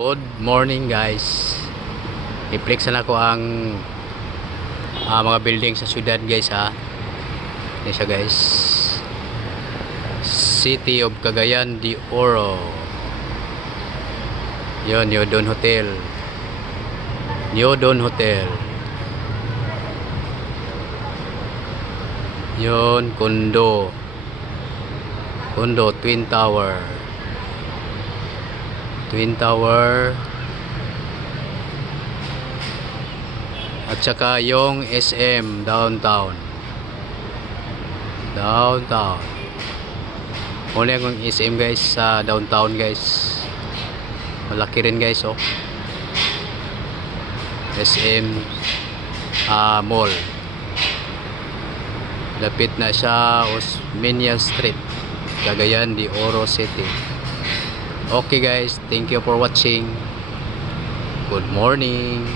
Good morning guys. I-flex na ko ang mga building sa syudad guys ha. Yan siya guys. City of Cagayan de Oro. Yun, Yodon Hotel. Yodon Hotel. Yun, condo. Condo, Twin Tower. Twin Tower. At saka yung SM downtown. Downtown. Muli akong SM guys sa downtown guys. Malaki rin guys oh. SM mall. Lapit na siya Osmeña Street, Cagayan de Oro City. Okay guys, thank you for watching. Good morning.